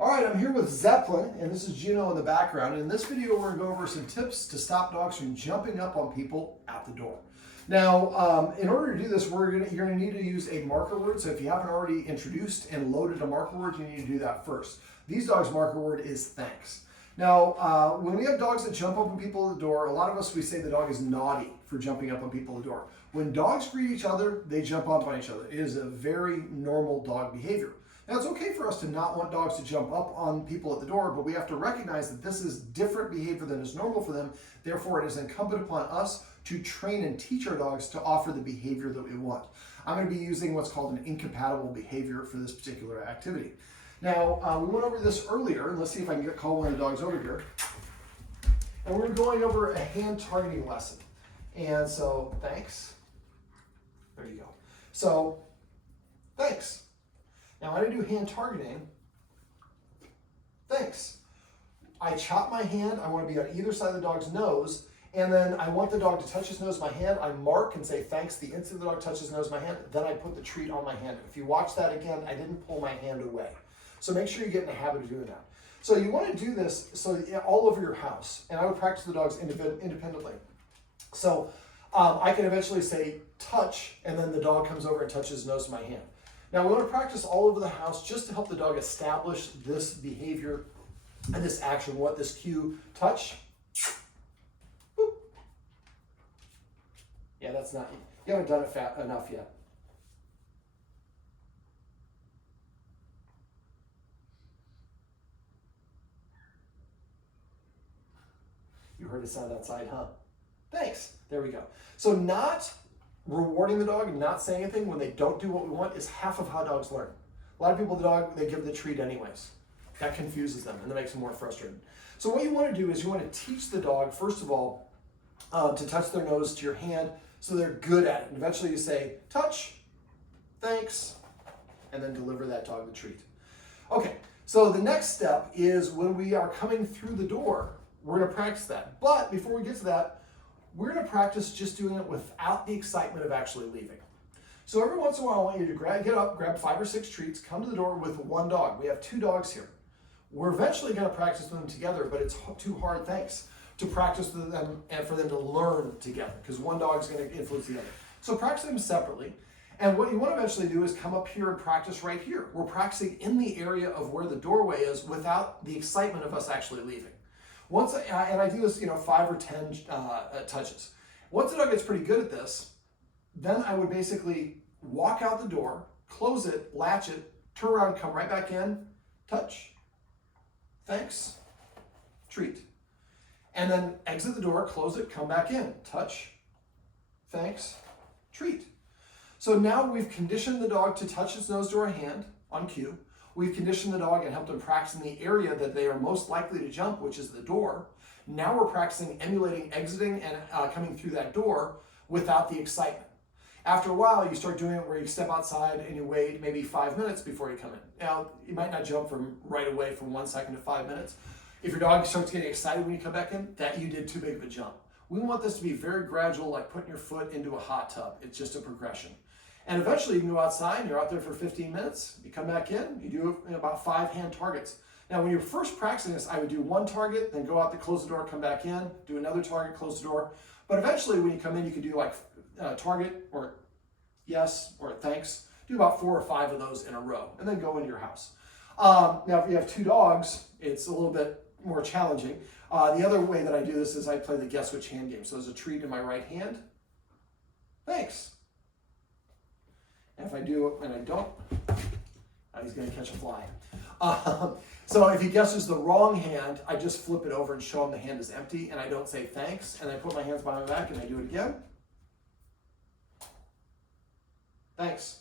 All right, I'm here with Zeppelin, and this is Juno in the background. And in this video, we're going to go over some tips to stop dogs from jumping up on people at the door. Now, in order to do this, you're going to need to use a marker word. So if you haven't already introduced and loaded a marker word, you need to do that first. These dogs' marker word is thanks. Now, when we have dogs that jump up on people at the door, a lot of us, we say the dog is naughty for jumping up on people at the door. When dogs greet each other, they jump up on each other. It is a very normal dog behavior. Now, it's okay for us to not want dogs to jump up on people at the door, but we have to recognize that this is different behavior than is normal for them. Therefore, it is incumbent upon us to train and teach our dogs to offer the behavior that we want. I'm going to be using what's called an incompatible behavior for this particular activity. Now, we went over this earlier, and let's see if I can call one of the dogs over here. And we're going over a hand targeting lesson. And so, thanks. There you go. So, thanks. Now, when I do hand targeting, thanks. I chop my hand. I want to be on either side of the dog's nose, and then I want the dog to touch his nose, my hand. I mark and say thanks the instant the dog touches his nose, my hand. Then I put the treat on my hand. If you watch that again, I didn't pull my hand away. So make sure you get in the habit of doing that. So you want to do this all over your house, and I would practice the dogs independently. So I can eventually say touch, and then the dog comes over and touches his nose to my hand. Now, we want to practice all over the house just to help the dog establish this behavior and this action. What this cue, touch. Boop. Yeah, that's not, you haven't done it enough yet. You heard the sound outside, huh? Thanks. There we go. So not rewarding the dog and not saying anything when they don't do what we want is half of how dogs learn. A lot of people, they give the treat anyways. That confuses them and that makes them more frustrated. So what you want to do is you want to teach the dog, first of all, to touch their nose to your hand so they're good at it. And eventually you say, touch, thanks, and then deliver that dog the treat. Okay, so the next step is when we are coming through the door, we're going to practice that. But before we get to that, we're going to practice just doing it without the excitement of actually leaving. So every once in a while, I want you to get up, grab 5 or 6 treats, come to the door with one dog. We have 2 dogs here. We're eventually going to practice them together, but it's too hard, thanks, to practice them and for them to learn together because one dog is going to influence the other. So practice them separately. And what you want to eventually do is come up here and practice right here. We're practicing in the area of where the doorway is without the excitement of us actually leaving. And I do this, 5 or 10 touches. Once the dog gets pretty good at this, then I would basically walk out the door, close it, latch it, turn around, come right back in, touch, thanks, treat. And then exit the door, close it, come back in, touch, thanks, treat. So now we've conditioned the dog to touch its nose to our hand on cue. We've conditioned the dog and helped them practice in the area that they are most likely to jump, which is the door. Now we're practicing emulating exiting and coming through that door without the excitement. After a while, you start doing it where you step outside and you wait maybe 5 minutes before you come in. Now, you might not jump from right away from 1 second to 5 minutes. If your dog starts getting excited when you come back in, that you did too big of a jump. We want this to be very gradual, like putting your foot into a hot tub. It's just a progression. And eventually you can go outside and you're out there for 15 minutes. You come back in, you do about 5 hand targets. Now when you're first practicing this, I would do 1 target, then go out to close the door, come back in, do another target, close the door. But eventually when you come in, you can do like target or yes or thanks. Do about 4 or 5 of those in a row and then go into your house. Now if you have 2 dogs, it's a little bit more challenging. The other way that I do this is I play the guess which hand game. So there's a treat in my right hand. Thanks. And if I do and I don't, he's going to catch a fly. So if he guesses the wrong hand, I just flip it over and show him the hand is empty, and I don't say thanks, and I put my hands behind my back and I do it again. Thanks.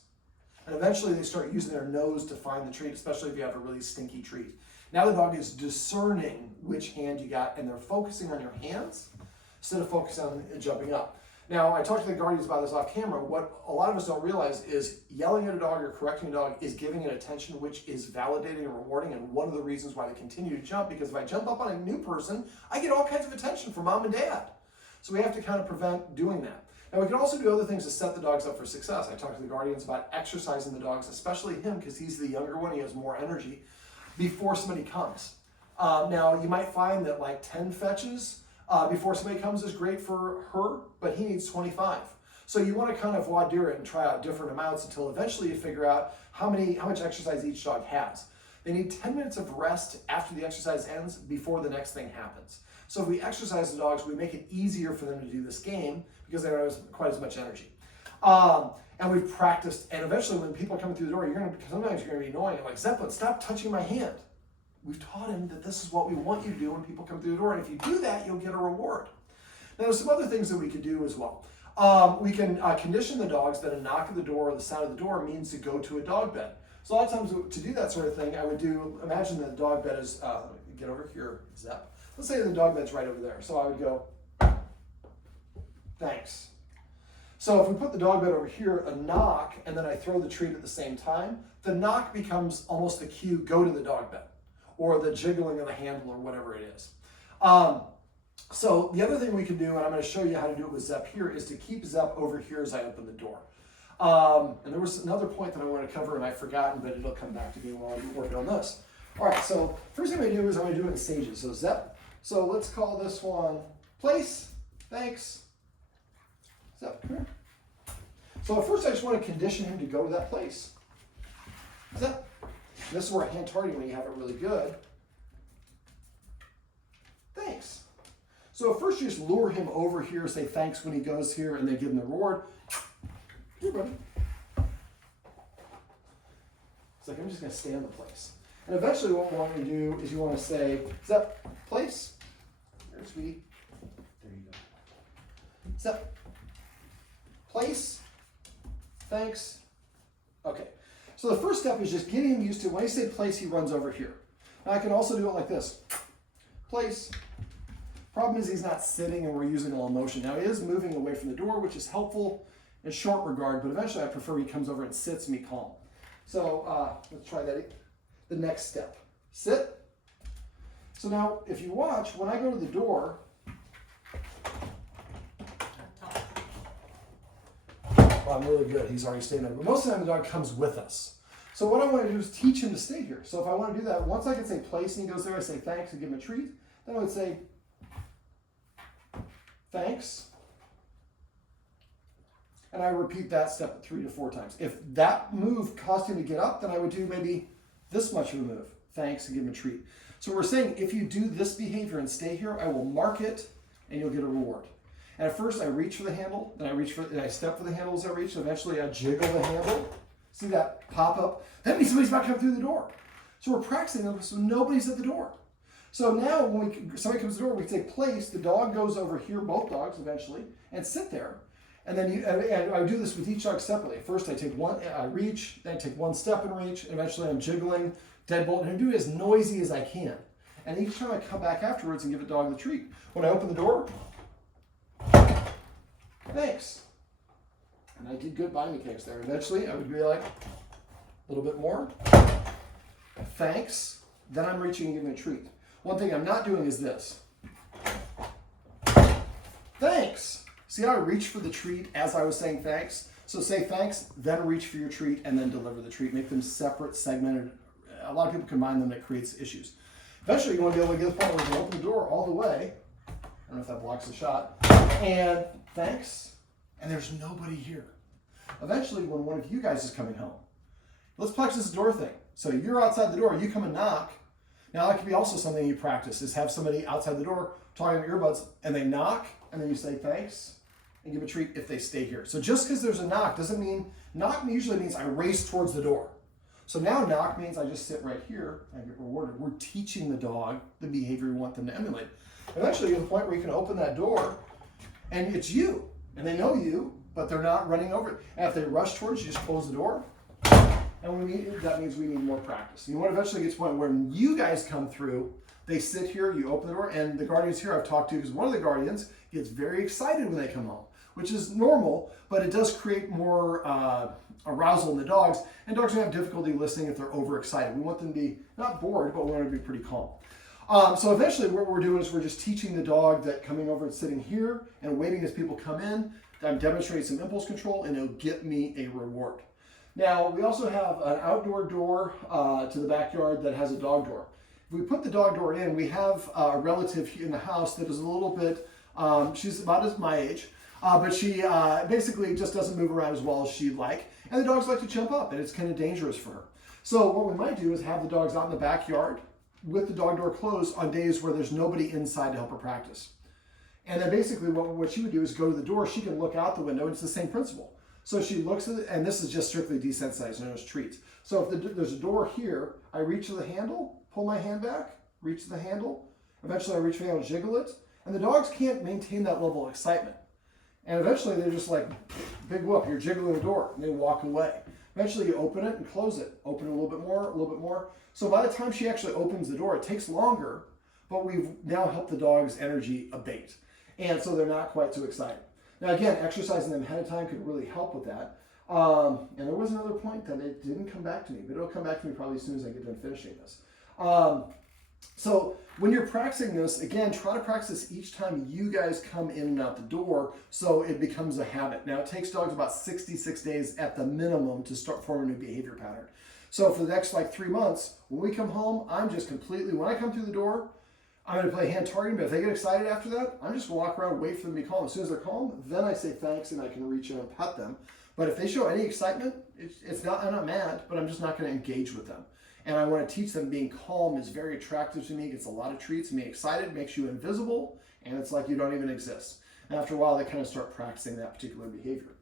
And eventually they start using their nose to find the treat, especially if you have a really stinky treat. Now the dog is discerning which hand you got, and they're focusing on your hands instead of focusing on jumping up. Now, I talked to the guardians about this off camera. What a lot of us don't realize is yelling at a dog or correcting a dog is giving it attention, which is validating and rewarding, and one of the reasons why they continue to jump, because if I jump up on a new person, I get all kinds of attention from mom and dad. So we have to kind of prevent doing that. Now, we can also do other things to set the dogs up for success. I talked to the guardians about exercising the dogs, especially him, because he's the younger one, he has more energy. before somebody comes. Now, you might find that like 10 fetches before somebody comes is great for her, but he needs 25. So you want to kind of voir dire it and try out different amounts until eventually you figure out how much exercise each dog has. They need 10 minutes of rest after the exercise ends before the next thing happens. So if we exercise the dogs, we make it easier for them to do this game because they don't have quite as much energy. And we've practiced, and eventually when people are coming through the door, sometimes you're going to be annoying. Like, Zeppelin, stop touching my hand. We've taught him that this is what we want you to do when people come through the door, and if you do that, you'll get a reward. Now, there's some other things that we could do as well. We can condition the dogs that a knock at the door or the sound of the door means to go to a dog bed. So a lot of times to do that sort of thing, I would imagine that the dog bed is, get over here, Zep. Let's say the dog bed's right over there. So I would go, thanks. So if we put the dog bed over here, a knock, and then I throw the treat at the same time, the knock becomes almost the cue, go to the dog bed, or the jiggling of the handle, or whatever it is. So the other thing we can do, and I'm going to show you how to do it with Zep here, is to keep Zep over here as I open the door. And there was another point that I want to cover, and I've forgotten, but it'll come back to me while I'm working on this. All right, so first thing I do is I'm going to do it in stages. So Zep. So let's call this one place. Thanks. Zep, come here. So at first I just want to condition him to go to that place. Zep. This is where a hand targeting when you have it really good. Thanks. So at first you just lure him over here, say thanks when he goes here, and then give him the reward. Here, buddy. It's like, I'm just going to stay in the place. And eventually what we want to do is you want to say, Zep, place. Here, sweetie. There you go. Zep, place. Thanks. Okay. So the first step is just getting him used to, when I say place, he runs over here. Now I can also do it like this. Place. Problem is he's not sitting and we're using all motion. Now he is moving away from the door, which is helpful in short regard, but eventually I prefer he comes over and sits and be calm. So let's try that. The next step. Sit. So now if you watch, when I go to the door, well, I'm really good. He's already staying there. But most of the time the dog comes with us. So what I want to do is teach him to stay here. So if I want to do that, once I can say place and he goes there, I say thanks and give him a treat. Then I would say thanks. And I repeat that step 3 to 4 times. If that move caused him to get up, then I would do maybe this much of a move. Thanks and give him a treat. So we're saying if you do this behavior and stay here, I will mark it and you'll get a reward. And at first I reach for the handle, then I step for the handle as I reach, and eventually I jiggle the handle. See that pop up? That means somebody's about to come through the door. So we're practicing them so nobody's at the door. So now when somebody comes to the door, we say place, the dog goes over here, both dogs eventually, and sit there. And then and I do this with each dog separately. First I take one, I reach, then I take one step and reach, and eventually I'm jiggling, deadbolt, and I do it as noisy as I can. And each time I come back afterwards and give a dog the treat. When I open the door, thanks. And I did good binding kicks there. Eventually I would be like, a little bit more, thanks. Then I'm reaching and giving a treat. One thing I'm not doing is this. Thanks. See how I reach for the treat as I was saying thanks? So say thanks, then reach for your treat, and then deliver the treat. Make them separate, segmented. A lot of people combine them, that creates issues. Eventually you want to be able to get to the point where you can open the door all the way. I don't know if that blocks the shot. And thanks, and there's nobody here. Eventually when one of you guys is coming home, let's practice this door thing. So you're outside the door, you come and knock. Now that could be also something you practice, is have somebody outside the door talking about earbuds, and they knock, and then you say thanks, and give a treat if they stay here. So just because there's a knock doesn't mean, knock usually means I race towards the door. So now knock means I just sit right here and get rewarded. We're teaching the dog the behavior we want them to emulate. Eventually you get to the point where you can open that door, and it's you, and they know you, but they're not running over it. And if they rush towards you, just close the door. And that means we need more practice. You want to eventually get to the point where when you guys come through, they sit here, you open the door, and the guardians here I've talked to, because one of the guardians gets very excited when they come home, which is normal, but it does create more arousal in the dogs, and dogs are going to have difficulty listening if they're overexcited. We want them to be not bored, but we want them to be pretty calm. So eventually what we're doing is we're just teaching the dog that coming over and sitting here and waiting as people come in, I'm demonstrating some impulse control, and it'll get me a reward. Now, we also have an outdoor door to the backyard that has a dog door. If we put the dog door in, we have a relative in the house that is a little bit, she's about as my age, but she basically just doesn't move around as well as she'd like. And the dogs like to jump up, and it's kind of dangerous for her. So what we might do is have the dogs out in the backyard with the dog door closed on days where there's nobody inside to help her practice. And then basically what she would do is go to the door, she can look out the window, and it's the same principle. So she looks at it, and this is just strictly desensitized, known as treats. So if there's a door here, I reach to the handle, pull my hand back, reach to the handle, eventually I reach for the handle, jiggle it, and the dogs can't maintain that level of excitement. And eventually they're just like, big whoop, you're jiggling the door, and they walk away. Eventually you open it and close it, open it a little bit more, a little bit more. So by the time she actually opens the door, it takes longer, but we've now helped the dog's energy abate. And so they're not quite so excited. Now again, exercising them ahead of time could really help with that. And there was another point that it didn't come back to me, but it'll come back to me probably as soon as I get done finishing this. So when you're practicing this, again, try to practice each time you guys come in and out the door so it becomes a habit. Now it takes dogs about 66 days at the minimum to start forming a new behavior pattern. So for the next like 3 months, when we come home, I'm just completely, when I come through the door, I'm going to play hand targeting, but if they get excited after that, I'm just going to walk around and wait for them to be calm. As soon as they're calm, then I say thanks and I can reach in and pet them. But if they show any excitement, I'm not mad, but I'm just not going to engage with them. And I want to teach them being calm is very attractive to me, gets a lot of treats, being excited makes you invisible, and it's like you don't even exist. And after a while, they kind of start practicing that particular behavior.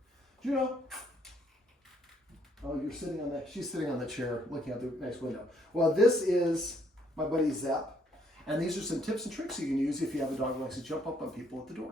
Juno. Oh, she's sitting on the chair looking out the next window. Well, this is my buddy Zepp. And these are some tips and tricks you can use if you have a dog who likes to jump up on people at the door.